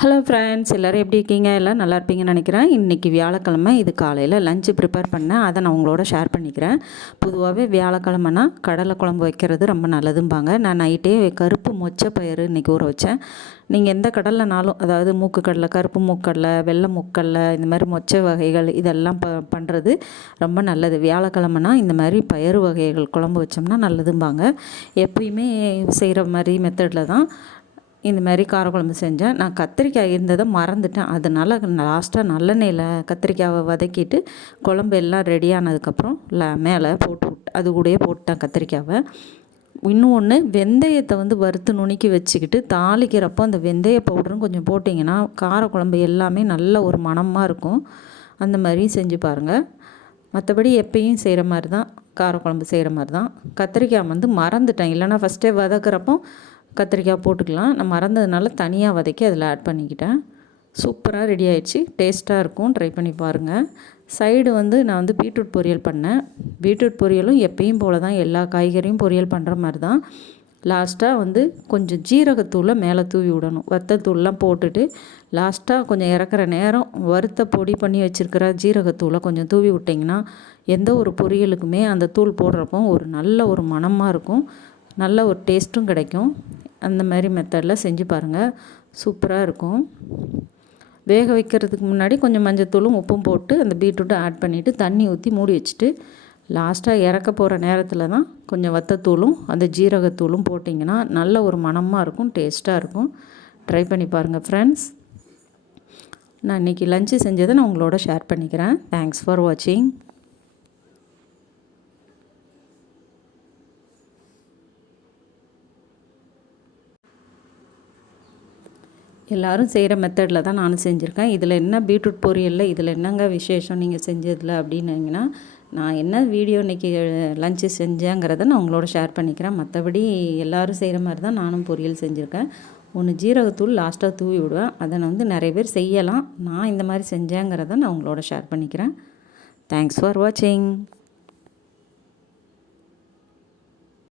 Hello friends, எல்லோரும் எப்படி இருக்கீங்க? எல்லாம் நல்லா இருப்பீங்கன்னு நினைக்கிறேன். இன்றைக்கி வியாழக்கிழமை, இது காலையில் லஞ்சு ப்ரிப்பேர் பண்ணேன். அதை நான் உங்களோட ஷேர் பண்ணிக்கிறேன். பொதுவாகவே வியாழக்கிழமைனா கடலை குழம்பு வைக்கிறது ரொம்ப நல்லதும்பாங்க. நான் நைட்டே கருப்பு மொச்சை பயிறு இன்றைக்கி ஊற வச்சேன். நீங்கள் எந்த கடலைனாலும், அதாவது மூக்கு கடலை, கருப்பு மூக்கடலை, வெள்ளை மூக்கடலை, இந்த மாதிரி மொச்சை வகைகள் இதெல்லாம் பண்ணுறது ரொம்ப நல்லது. வியாழக்கிழமைனா இந்த மாதிரி பயிறு வகைகள் குழம்பு வச்சோம்னா நல்லதும்பாங்க. எப்பயுமே செய்கிற மாதிரி மெத்தடில் தான் இந்த மாதிரி காரக்குழம்பு செஞ்சேன். நான் கத்திரிக்காய் இருந்ததை மறந்துட்டேன். அதனால் லாஸ்ட்டாக நல்லெண்ணெயில் கத்திரிக்காயை வதக்கிட்டு குழம்பு எல்லாம் ரெடியானதுக்கப்புறம் மேலே போட்டு அது கூடயே போட்டேன் கத்திரிக்காவை. இன்னொன்று, வெந்தயத்தை வறுத்து நுணுக்கி வச்சுக்கிட்டு தாளிக்கிறப்போ அந்த வெந்தய பவுடரும் கொஞ்சம் போட்டிங்கன்னா காரக்குழம்பு எல்லாமே நல்ல ஒரு மணமாக இருக்கும். அந்த மாதிரியும் செஞ்சு பாருங்கள். மற்றபடி எப்பயும் செய்கிற மாதிரி தான், காரக்குழம்பு செய்கிற மாதிரி தான். கத்திரிக்காய் மறந்துட்டேன், இல்லைனா ஃபஸ்ட்டே வதக்கிறப்போ கத்திரிக்காய் போட்டுக்கலாம். நான் மறந்ததுனால தனியாக வதக்கி அதில் ஆட் பண்ணிக்கிட்டேன். சூப்பராக ரெடி ஆகிடுச்சு. டேஸ்ட்டாக இருக்கும், ட்ரை பண்ணி பாருங்கள். சைடு நான் பீட்ரூட் பொரியல் பண்ணேன். பீட்ரூட் பொரியலும் எப்பயும் போல் தான், எல்லா காய்கறியும் பொரியல் பண்ணுற மாதிரி தான். லாஸ்ட்டாக கொஞ்சம் ஜீரகத்தூளை மேலே தூவி விடணும். வத்தத்தூள்லாம் போட்டுட்டு லாஸ்ட்டாக கொஞ்சம் இறக்குற நேரம் வறுத்த பொடி பண்ணி வச்சுருக்கிற ஜீரகத்தூளை கொஞ்சம் தூவி விட்டிங்கன்னா எந்த ஒரு பொரியலுக்குமே அந்த தூள் போடுறப்போ ஒரு நல்ல ஒரு மணமாக இருக்கும், நல்ல ஒரு டேஸ்ட்டும் கிடைக்கும். அந்த மாதிரி மெத்தடில் செஞ்சு பாருங்கள், சூப்பராக இருக்கும். வேக வைக்கிறதுக்கு முன்னாடி கொஞ்சம் மஞ்சத்தூளும் உப்பும் போட்டு அந்த பீட்ரூட்டை ஆட் பண்ணிவிட்டு தண்ணி ஊற்றி மூடி வச்சுட்டு லாஸ்ட்டாக இறக்க போகிற நேரத்தில் தான் கொஞ்சம் வத்தத்தூளும் அந்த ஜீரகத்தூளும் போட்டிங்கன்னா நல்ல ஒரு மணமாக இருக்கும், டேஸ்ட்டாக இருக்கும். ட்ரை பண்ணி பாருங்கள் ஃப்ரெண்ட்ஸ். நான் இன்றைக்கி லஞ்சு செஞ்சதை நான் உங்களோட ஷேர் பண்ணிக்கிறேன். தேங்க்ஸ் ஃபார் வாட்சிங். எல்லோரும் செய்கிற மெத்தடில் தான் நானும் செஞ்சுருக்கேன். இதில் என்ன பீட்ரூட் பொரியலில் இதில் என்னங்க விசேஷம் நீங்கள் செஞ்சதில் அப்படின்னீங்கன்னா, நான் என்ன வீடியோ இன்றைக்கி லஞ்சு செஞ்சேங்கிறத நான் உங்களோட ஷேர் பண்ணிக்கிறேன். மற்றபடி எல்லோரும் செய்கிற மாதிரி தான் நானும் பொரியல் செஞ்சுருக்கேன். ஒன்று ஜீரகத்தூள் லாஸ்ட்டாக தூவி விடுவேன். அதை நிறைய பேர் செய்யலாம். நான் இந்த மாதிரி செஞ்சேங்கிறத நான் உங்களோட ஷேர் பண்ணிக்கிறேன். தேங்க்ஸ் ஃபார் வாட்சிங்.